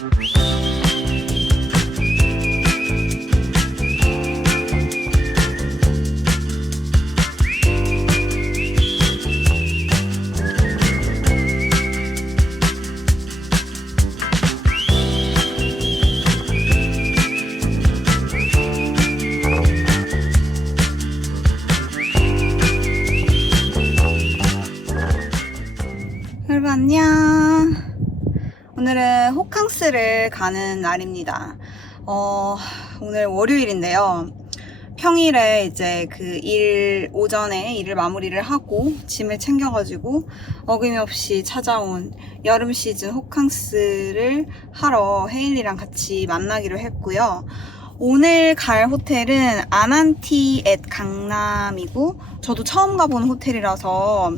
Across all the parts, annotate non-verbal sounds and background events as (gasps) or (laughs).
여러 가는 날입니다. 어, 오늘 월요일인데요. 평일에 이제 그 일 오전에 일을 마무리를 하고 짐을 챙겨가지고 어김없이 찾아온 여름 시즌 호캉스를 하러 헤일리랑 같이 만나기로 했고요. 오늘 갈 호텔은 아난티 앳 강남이고 저도 처음 가본 호텔이라서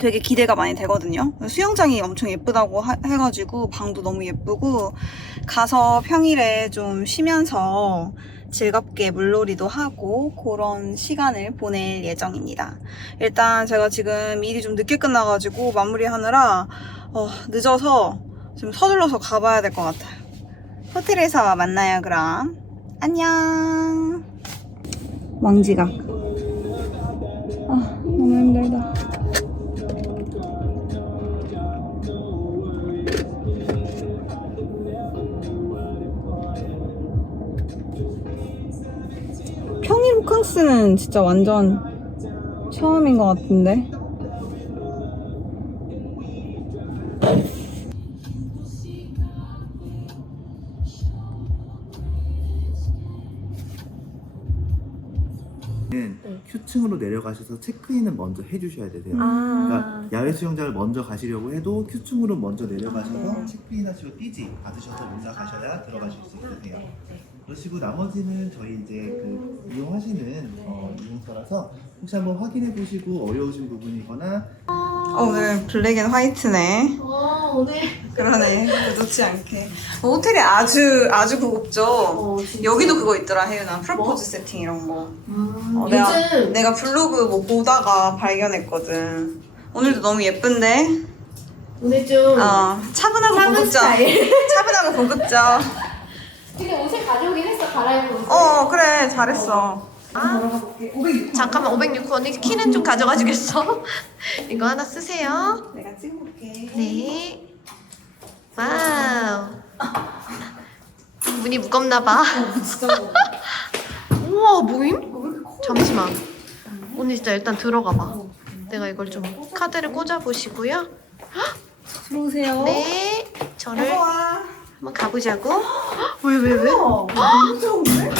되게 기대가 많이 되거든요. 수영장이 엄청 예쁘다고 하- 해가지고 방도 너무 예쁘고 가서 평일에 좀 쉬면서 즐겁게 물놀이도 하고 그런 시간을 보낼 예정입니다. 일단 제가 지금 일이 좀 늦게 끝나가지고 마무리하느라 어, 늦어서 좀 서둘러서 가봐야 될 것 같아요. 호텔에서 만나요 그럼. 안녕. 왕지각. 아 너무 힘들다. 호캉스는 진짜 완전 처음인 것 같은데. 는 Q층으로 내려가셔서 체크인은 먼저 해주셔야 되세요. 아. 그러니까 야외 수영장을 먼저 가시려고 해도 Q층으로 먼저 내려가셔서 네. 체크인하시고 띠지 받으셔서 올라가셔야 들어가실 수 있으세요. 그러시고 나머지는 저희 이제 그 이용하시는 어, 이용서라서 혹시 한번 확인해 보시고 어려우신 부분이거나 어, 오늘 블랙 앤 화이트네. 어, 오늘 그러네. 놓지 않게. 어, 호텔이 아주 아주 고급져. 어, 진짜. 여기도 그거 있더라 혜윤아. 프로포즈 뭐? 세팅 이런 거. 음, 어, 내가 요즘 내가 블로그 뭐 보다가 발견했거든. 오늘도 너무 예쁜데. 오늘 좀 어 차분하고 고급져. 스타일. 차분하고 고급져. 근데 옷을 가져오긴 했어 갈아입은. 어 그래 잘했어. 잠깐만 506호 키는 좀 가져가 주겠어? (laughs) 이거 하나 쓰세요. 내가 찍어볼게. 네. 와우. 문이 무겁나 봐. (laughs) 우와 모임? 잠시만. 언니 진짜 일단 들어가 봐. 내가 이걸 좀 카드를 꽂아 보시고요. 들어오세요. 네. 저를 들어와. 한번 가보자고. (gasps) 왜 왜 왜? 무서운데?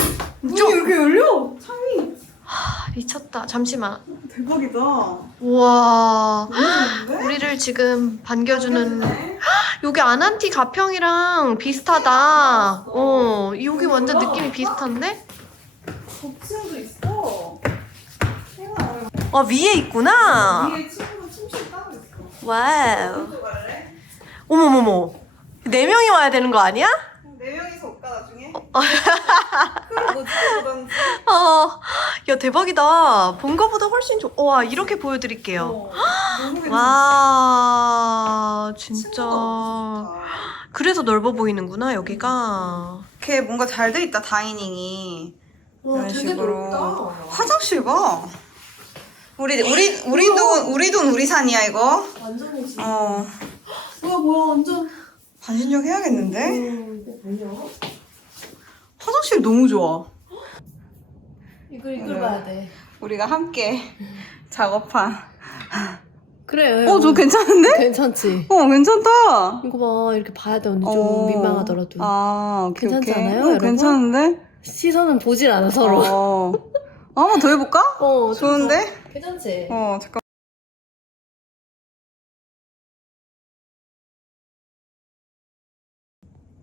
문이 이렇게 열려? 창이 아, 미쳤다. 잠시만. 대박이다. 우와. 무서운데? 우리를 지금 반겨주는 (gasps) 여기 아난티 가평이랑 비슷하다. 어, 여기 완전 느낌이 비슷한데? 복층도 있어. 혜윤아, 아, 위에 있구나. 위에 친구 침실 따로 있어. 와우. 갈래? 어머머머. 네 명이 와야 되는 거 아니야? 네 명이서 올까 나중에? (laughs) 그럼 뭐 찍어보던지. 어, 야, 대박이다. 본 거보다 훨씬 좋, 와, 이렇게 보여드릴게요. 어, 너무 괜찮아. 와, 진짜. 그래서 넓어 보이는구나, 여기가. 이렇게 뭔가 잘 돼 있다 다이닝이. 와, 이런 식으로. 화장실 봐. 우리 우리 우리 돈 우리 돈 우리 산이야 이거. 완전이지. 어 뭐야, 뭐야, 완전. 반신욕 해야겠는데? 음, 이거 뭐냐? 화장실 너무 좋아. 이걸 읽어봐야 돼. 우리가 함께 작업한. 그래. 어 저 괜찮은데? 괜찮지. 어 괜찮다. 이거 봐 이렇게 봐야 돼 언니 좀 어. 민망하더라도 아 오케이 괜찮지 오케이. 않아요, 어, 여러분? 괜찮은데? 시선은 보질 않아 서로. 어. 어, 한번 더 해볼까? 어, 좀 좋은데? 더- 괜찮지. 어 잠깐.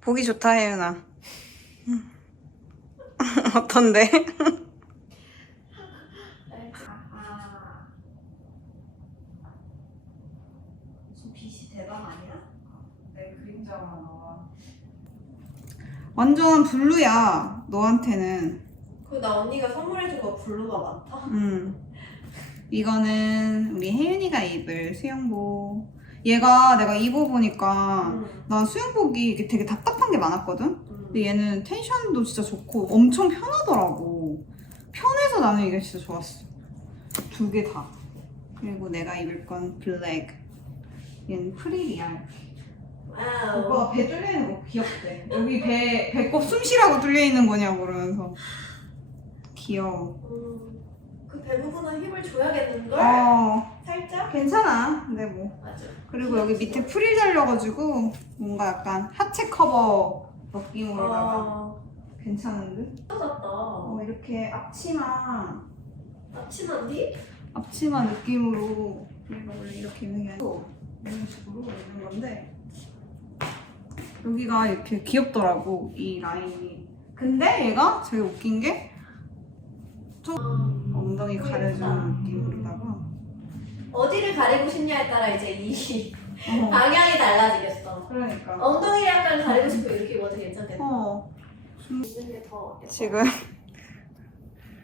보기 좋다 혜윤아. 음. (laughs) 어떤데? (laughs) 완전 블루야 너한테는. 그 나 언니가 선물해준 거 블루가 많다. 음. 이거는 우리 혜윤이가 입을 수영복. 얘가 내가 입어보니까 난 수영복이 이게 되게 답답한 게 많았거든? 근데 얘는 텐션도 진짜 좋고 엄청 편하더라고. 편해서 나는 이게 진짜 좋았어. 두 개 다. 그리고 내가 입을 건 블랙. 얘는 프리리알. 오빠가 배 뚫려 있는 거 귀엽대. 여기 배, 배꼽 숨 쉬라고 뚫려 있는 거냐고 그러면서. 귀여워. 그 대부분은 힘을 줘야겠는걸? 어, 살짝? 괜찮아. 근데 뭐. 맞아. 그리고 여기 밑에 프릴 달려가지고 뭔가 약간 하체 커버 느낌으로다가 어, 괜찮은데? 터졌다. 어, 이렇게 앞치마 앞치마 뒤? 앞치마 느낌으로 원래 이렇게 있는 게 아니고 이런 식으로 있는 건데 여기가 이렇게 귀엽더라고 이 라인이 근데 얘가 되게 웃긴 게좀 엉덩이 가려주는 느낌으로다가 어디를 가리고 싶냐에 따라 이제 이 어, 방향이 달라지겠어. 그러니까 엉덩이를 약간 가리고 싶고 이렇게 입어도 괜찮겠다. 어 있는 게더 예뻐. 지금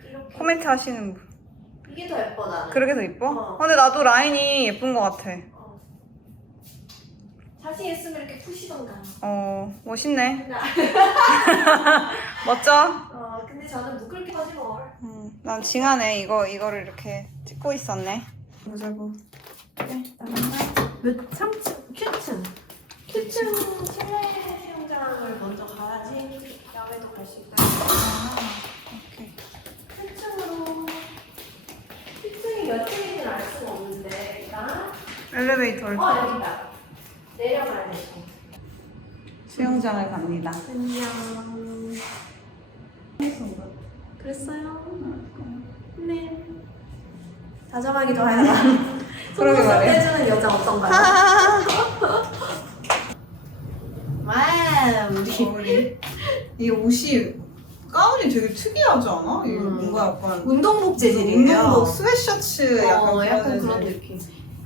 이렇게. 코멘트 하시는 분 이게 더 예뻐 나는. 그러게 더 이뻐? 어. 근데 나도 라인이 예쁜 것 같아 어. 자신 있으면 이렇게 푸시던가. 어 멋있네 근데, (laughs) (laughs) 멋져 어, 근데 저는 묶을 게 하지 뭘. 음, 난 징하네 이거 이거를 이렇게 찍고 있었네 보자고 몇 3층? 큐층. 큐층 실내 수영장을 먼저 가야지 야외도 갈 수 있다. 아, 오케이 큐층으로 큐층이 몇 층인지는 알 수가 없는데 일단 엘리베이터 어 여기 있다. 내려가야 돼. 수영장을 갑니다 안녕. 그랬어요? 네. 다정하기도 하다. (laughs) 그러게 속눈썹 말해. 떼주는 여자 어떤가요? (laughs) 와 우리 우리 이 옷이 가운이 되게 특이하지 않아? 이게 음. 뭔가 약간 운동복 재질이에요. 운동복 스웨셔츠 약간, 어, 약간 그런 그런. 느낌.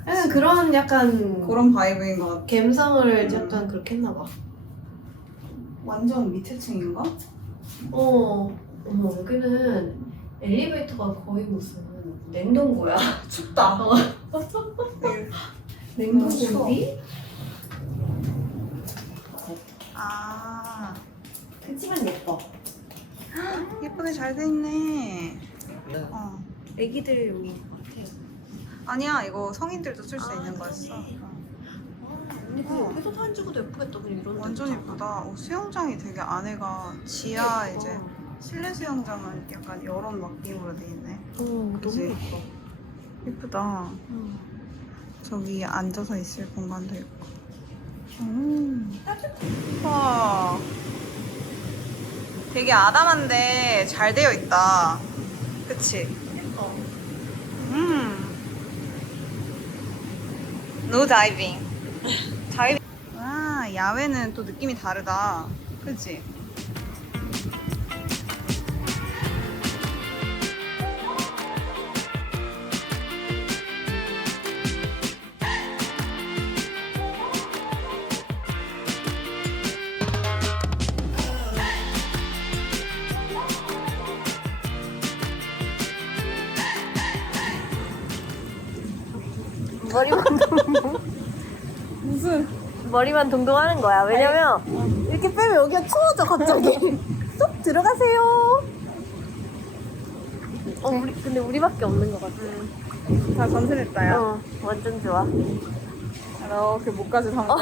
약간 그런 약간 그런 바이브인 것 같아 감성을 음. 약간 그렇게 했나 봐. 완전 밑에 층인가? 어, 어머 여기는 엘리베이터가 거의 무슨 냉동고야. (laughs) 춥다 어. 되게 냉동고인데? 아 그치만 예뻐. 예쁘게 잘 돼 있네 어. 애기들 용인 것 같아요. 아니야 이거 성인들도 쓸수 있는 거였어 그 여기서 사진 찍어도 예쁘겠다. 그냥 이런 데 완전 있잖아. 예쁘다 어, 수영장이 되게 안에가 지하 이제 어. 실내 수영장은 약간 이런 느낌으로 돼 있네 어, 너무 그치? 예뻐. 예쁘다 응. 저기 앉아서 있을 공간도 있고 음. 와 되게 아담한데 잘 되어 있다 그치? 예뻐. 음. 노 다이빙. (laughs) 다이빙. 와, 야외는 또 느낌이 다르다. 그치? 머리만 무슨? 머리만 동동하는 거야. 왜냐면 이렇게 빼면 여기가 추워져 갑자기. (laughs) 쏙 들어가세요. 어 우리 근데 우리밖에 없는 것 같아. 다 전세냈다, 야. 어 완전 좋아. 이렇게 목까지 담가.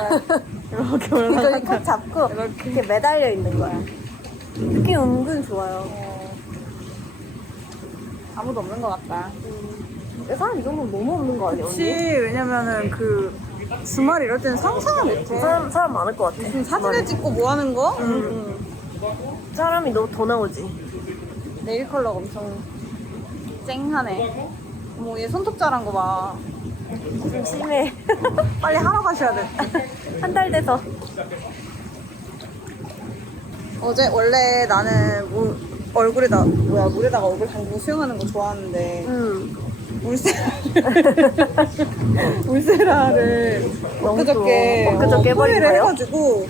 이렇게 (laughs) 이거 올라가. 탁 잡고 이렇게. 이렇게 매달려 있는 거야. 그게 은근 좋아요. 아무도 없는 것 같다. 사람 이 정도면 너무 없는 거 아니야 그치, 언니? 왜냐면은 그 주말 이럴 때는 상상을 못해. 사람 사람 많을 것 같아. 무슨 사진을 찍고 뭐 하는 거? 응. 사람이 너더 나오지. 네일 컬러가 엄청 쨍하네. 어머, 얘 손톱 자란 거 봐. 좀 심해. 빨리 하러 가셔야 돼. (laughs) 한 달 돼서. 어제 원래 나는 물, 얼굴에다 뭐야 물에다가 얼굴 담그고 수영하는 거 좋아하는데 응. 물세 (laughs) 물세라를 너무 엊그저께 또 엊그저께 어, 해버린 거예요? 해가지고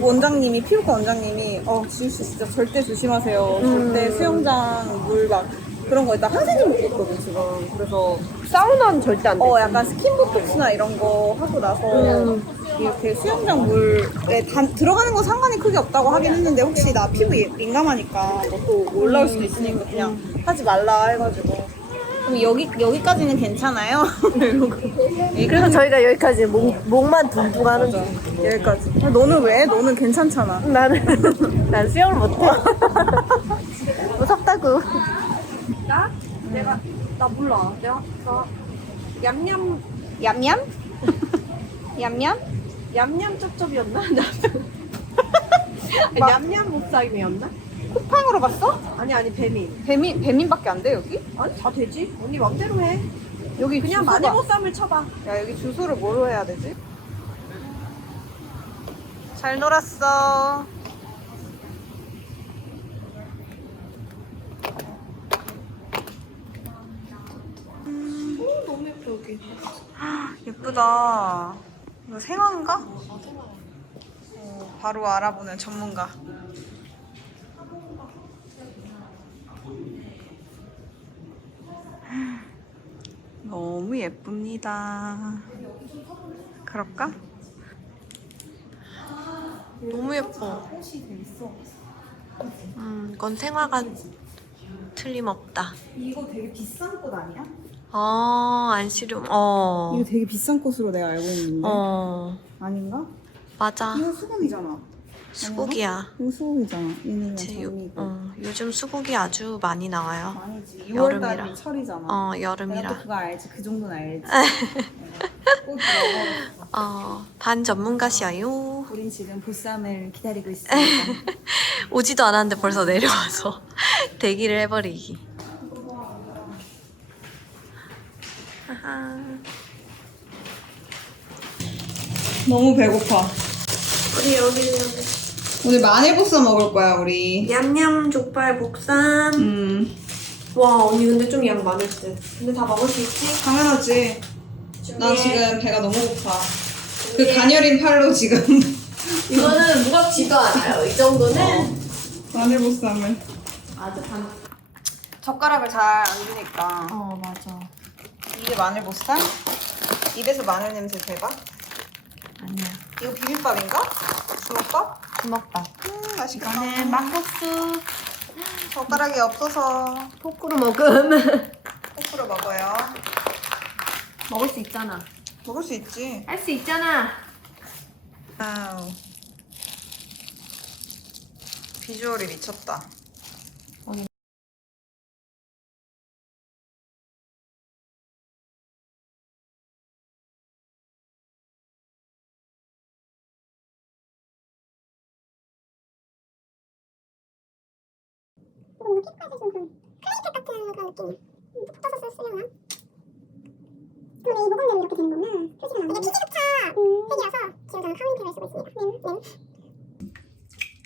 원장님이 피부과 원장님이 어 지우 씨 진짜 절대 조심하세요. 음. 절대 수영장 물 막 그런 거 일단 한세님 먹었거든 지금. 그래서 사우나는 절대 안 돼. 어 약간 스킨 보톡스나 이런 거 하고 나서 이렇게 수영장 물에 단, 들어가는 건 상관이 크게 없다고 하긴 했는데 혹시 나 피부 예- 민감하니까 뭐또 올라올 수도 있으니까 그냥 하지 말라 해가지고 그럼 여기 여기까지는 괜찮아요? 이러고 (laughs) 그래서 저희가 여기까지 목, 목만 둥둥 하는 중. 여기까지. 아, 너는 왜? 너는 괜찮잖아. 나는 난 수영을 못해. (laughs) 무섭다고. 나? 내가 나 몰라. 내가 나 얌얌 얌얌? (laughs) 얌얌? 얌얌 쩝쩝이었나? (laughs) 얌얌 목사임이었나? 쿠팡으로 봤어? 아니 아니 배민. 배민 배민밖에 안 돼 여기? 아니 다 되지. 언니 맘대로 해. 여기 그냥 주소가- 마늘보쌈을 쳐봐. 야 여기 주소를 뭐로 해야 되지? 잘 놀았어. 너무 예뻐 여기. 예쁘다. 이거 생화인가? 어, 바로 알아보는 전문가. 너무 예쁩니다. 그럴까? 너무 예뻐. 음, 이건 생화가 틀림없다. 이거 되게 비싼 꽃 아니야? 어, 안시름. 어. 이거 되게 비싼 꽃으로 내가 알고 있는데 어. 아닌가? 맞아. 이거 수국이잖아. 수국이야. 이거 수국이잖아. 얘는 요. 어, 요즘 수국이 아주 많이 나와요. 아니지. 여름이라. 6월달이 철이잖아. 어, 내가 또 여름이라. 그거 알지. 그 정도는 알지. (laughs) 꽃 먹어. 어, 반 전문가시아요. 우린 지금 보쌈을 기다리고 있습니다. (laughs) 오지도 않았는데 벌써 내려와서 (laughs) 대기를 해버리기. 아하. 너무 배고파. 우리 여기 여기 오늘 마늘보쌈 먹을 거야 우리. 얌얌 족발 목삼. 음와 언니 근데 좀 양 많을 듯. 근데 다 먹을 수 있지? 당연하지. 난 준비해. 지금 배가 너무 고파. 그 가녀린 팔로 지금 (laughs) 이거는 무겁지도 않아요. 이 정도는 마늘보쌈을. 아주 반. 젓가락을 잘 안 주니까. 어 맞아. 이게 마늘보쌈? 입에서 마늘 냄새 대박. 아니야. 이거 비빔밥인가? 주먹밥? 주먹밥. 음 맛있겠다. 이거는 막국수. 젓가락이 없어서 포크로 먹음. 포크로 먹어요. 먹을 수 있잖아. 먹을 수 있지. 할 수 있잖아. 와우. 비주얼이 미쳤다. 조금 느낌까지 좀 그런 클레이팩 같은 그런 느낌이야. 묵 떠서 쓰려나? 근데 이 모공면 이렇게 되는 거면 표시가 나는 이게 피지급차 색이라서 지금 저는 카운팅을 쓰고 있습니다. 네, 네.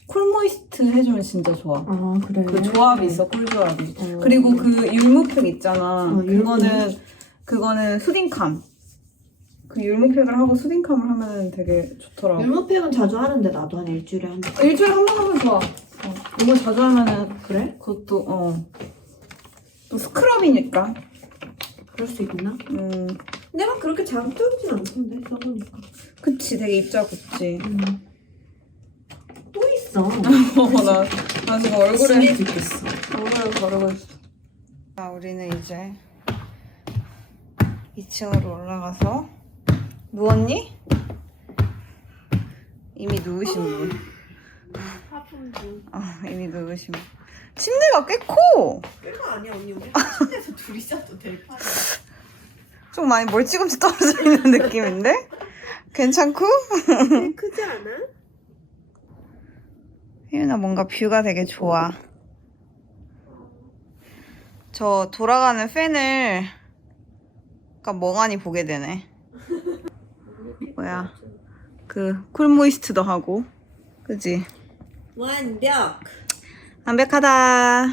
쿨모이스트 해주면 진짜 좋아. 아 그래. 그 조합이 있어, 꿀 조합이. 그리고 그 율무팩 있잖아. 그거는 그거는 수딩캄. 그 율무팩을 하고 수딩캄을 하면 되게 좋더라 고. 율무팩은 자주 하는데 나도 한 일주일에 한 번. 일주일에 한 번 하면 좋아. 어, 너무 자주 하면은 그래? 그것도 어. 또 스크럽이니까. 그럴 수 있나? 음, 내가 그렇게 자극 적이진 않던데 써보니까. 그치, 되게 입자 굽지. 또 있어. (laughs) 어, 나, 나 지금 얼굴에 죽겠어. 얼굴을 거르고 있어. 자, 우리는 이제 2층으로 올라가서 누웠니? 이미 누우신 분. 아, 이미 누우신 분. 침대가 꽤 커. 꽤가 아니야 언니 우리 (laughs) 침대에서 둘이 자도 될 판이야. 좀 많이 멀찌감치 떨어져 있는 느낌인데? 괜찮고? 크지 않아? 혜윤아 뭔가 뷰가 되게 좋아. 저 돌아가는 팬을 약간 멍하니 보게 되네. (laughs) 뭐야? 그 쿨모이스트도 하고, 그지? 완벽. 완벽하다.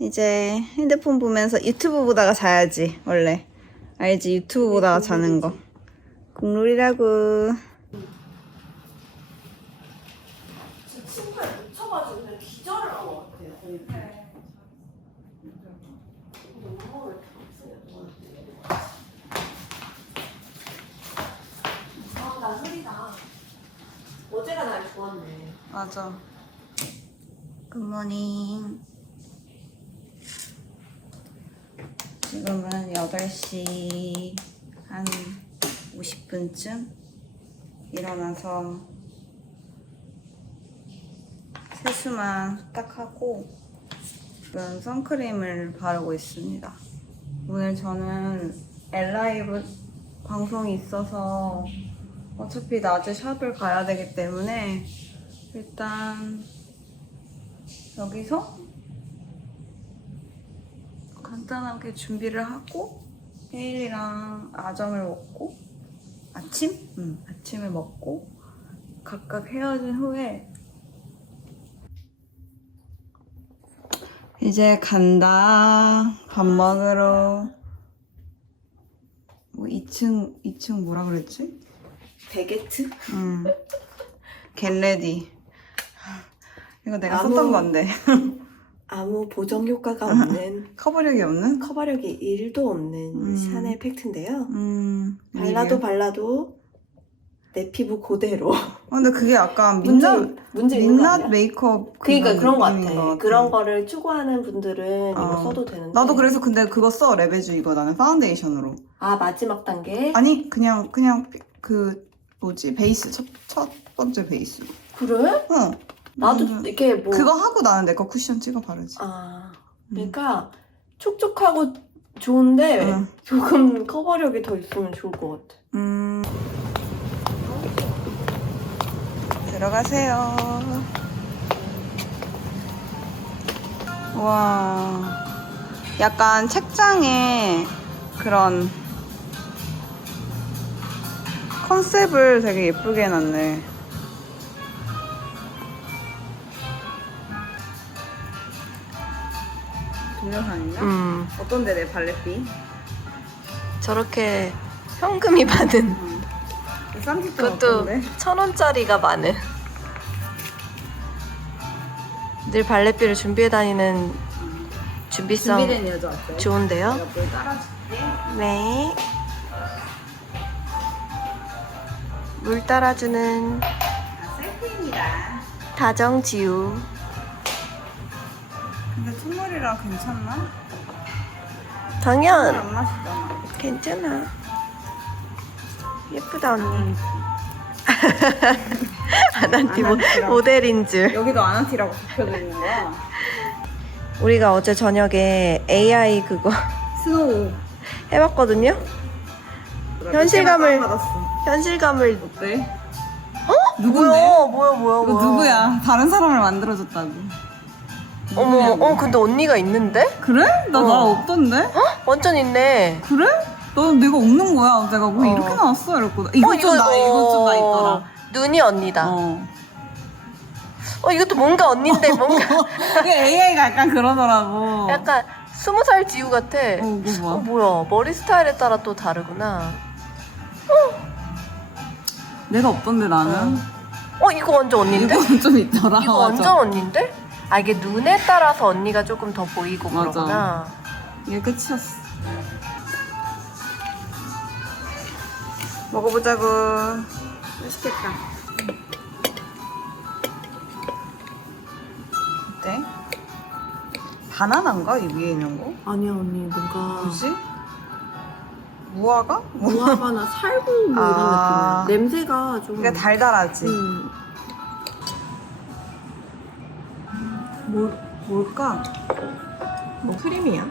이제 핸드폰 보면서 유튜브 보다가 자야지 원래. 알지? 유튜브 보다가 자는 거. 국룰이라고 친구에 묻혀가지고 그냥 기절을 하고 같아요. 좋았네. 맞아. 굿모닝. 지금은 8시 한 50분쯤 일어나서 세수만 딱 하고 지금 선크림을 바르고 있습니다. 오늘 저는 엘라이브 방송이 있어서 어차피 낮에 샵을 가야 되기 때문에 일단 여기서 간단하게 준비를 하고 헤일이랑 아점을 먹고 아침? 응, 아침을 먹고 각각 헤어진 후에 이제 간다 밥 먹으러 뭐 2층 2층 뭐라 그랬지? 베게트? 응 겟레디 이거 내가 아무- 썼던 건데 (laughs) 아무 보정 효과가 없는 (laughs) 커버력이 없는? 커버력이 1도 없는 음. 샤넬 팩트인데요. 음 발라도 리뷰. 발라도 내 피부 그대로. (laughs) 어, 근데 그게 약간 문제 민낯 문제 있는 거 민낯 아니야? 메이크업 그러니까 그런 거 느낌인 같아. 그런 거를 추구하는 분들은 이거 어. 써도 되는데. 나도 그래서 근데 그거 써 레베주 이거 나는 파운데이션으로 아 마지막 단계. 아니 그냥 그냥 그 뭐지 베이스 첫, 첫 번째 베이스 그래? 응 나도 완전- 이렇게 뭐. 그거 하고 나는 내 거 쿠션 찍어 바르지 아 음. 그러니까 촉촉하고 좋은데 응. 조금 커버력이 더 있으면 좋을 것 같아. 음 들어가세요 와 약간 책장에 그런 컨셉을 되게 예쁘게 해놨네 동영상인가? 음 어떤데 내 발레비? 저렇게 현금이 (laughs) 많은 쌈짓돈 그것도 어떤데? 천 원짜리가 많은 늘 발렛비를 준비해 다니는 준비성 준비된 여자 어때? 좋은데요? 내가 뭘 따라줄게 네. 물 따라주는 아, 셀프입니다 다정지우. 근데 첫머리라 괜찮나? 당연 안 마시잖아 괜찮아. 예쁘다 언니. 아난티 (laughs) 모, 아난티라고. 모델인 줄. 여기도 아나티라고 적혀져 있는 거야 우리가 어제 저녁에 AI 그거 스노우 해봤거든요. 현실감을- 받았어 현실감을 어때? 어? 누군데? 뭐야 뭐야 뭐야 이거 뭐야. 누구야? 다른 사람을 만들어줬다고 어머 누구냐고. 어 근데 언니가 있는데? 그래? 나 어. 나 없던데? 완전 있네. 그래? 넌 내가 없는 거야 내가 뭐 어. 이렇게 나왔어 이랬거든 이거 어, 좀 나 이거 좀 나 있더라 눈이 언니다. 어. 어. 이것도 뭔가 언니인데 (laughs) 뭔가 이게 AI가 약간 그러더라고 약간 스무 살 지우 같아. 어 이거 어, 뭐야 뭐야 머리 스타일에 따라 또 다르구나. 내가 없던데 나는 어 이거 완전 언니인데? 이거 좀 있더라 이거 맞아. 완전 언니인데? 아 이게 눈에 따라서 언니가 조금 더 보이고 맞아. 그러구나. 이게 끝이었어 먹어보자고 맛있겠다 어때? 바나나인가? 이 위에 있는 거? 아니야 언니 뭔가 뭐지? 무화과? 무화과나 (laughs) 살구 뭐 아. 이런 느낌이야. 냄새가 좀. 이게 달달하지? 음. 뭘, 뭘까? 뭐 크림이야?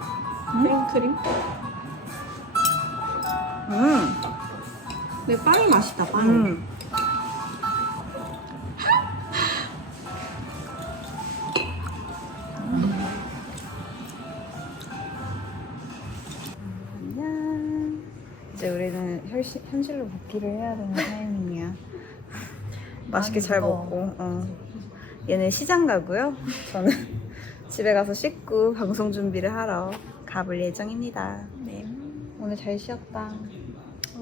응? 크림 크림? 음, 근데 빵이 맛있다 빵. 음. 안녕. 이제 우리는 현실, 현실로 복귀를 해야 되는 타이밍이야. 맛있게 잘. 먹고. 어. 얘는 시장 가고요. 저는 (laughs) 집에 가서 씻고 방송 준비를 하러 가볼 예정입니다. 네. 오늘 잘 쉬었다.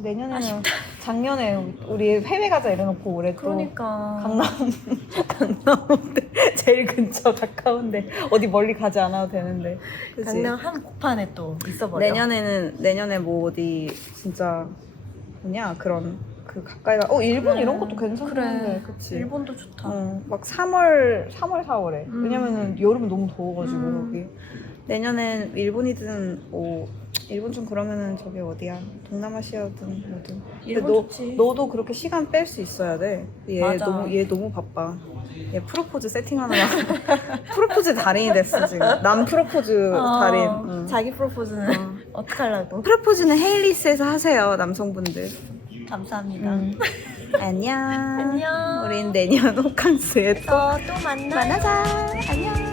내년에는 작년에 우리 해외 가자 이래놓고 올해 또 그러니까. 강남 (laughs) 강남인데 (laughs) 제일 근처 가까운데 어디 멀리 가지 않아도 되는데 그치? 강남 한 복판에 또 있어버려. 내년에는 내년에 뭐 어디 진짜 뭐냐 그런 그 가까이 가. 어 일본 이런 것도 괜찮은데, 그래. 그치? 일본도 좋다. 어, 막 3월, 3월, 4월에. 음. 왜냐면은 여름은 너무 더워가지고 음. 여기. 내년엔 일본이든 뭐 일본 좀 그러면은 저기 어디야 동남아시아든 뭐든. 근데 일본 너 좋지. 너도 그렇게 시간 뺄 수 있어야 돼. 얘 맞아. 너무 얘 너무 바빠. 얘 프로포즈 세팅하느라 (laughs) 프로포즈 달인이 됐어 지금. 남 프로포즈 어, 달인. 응. 자기 프로포즈는 어. 어떡하려고. 프로포즈는 헤일리스에서 하세요 남성분들. 감사합니다. 음. (laughs) 안녕. 안녕. 우린 내년 호캉스에 또 또, 또 만나요. 만나자. 안녕.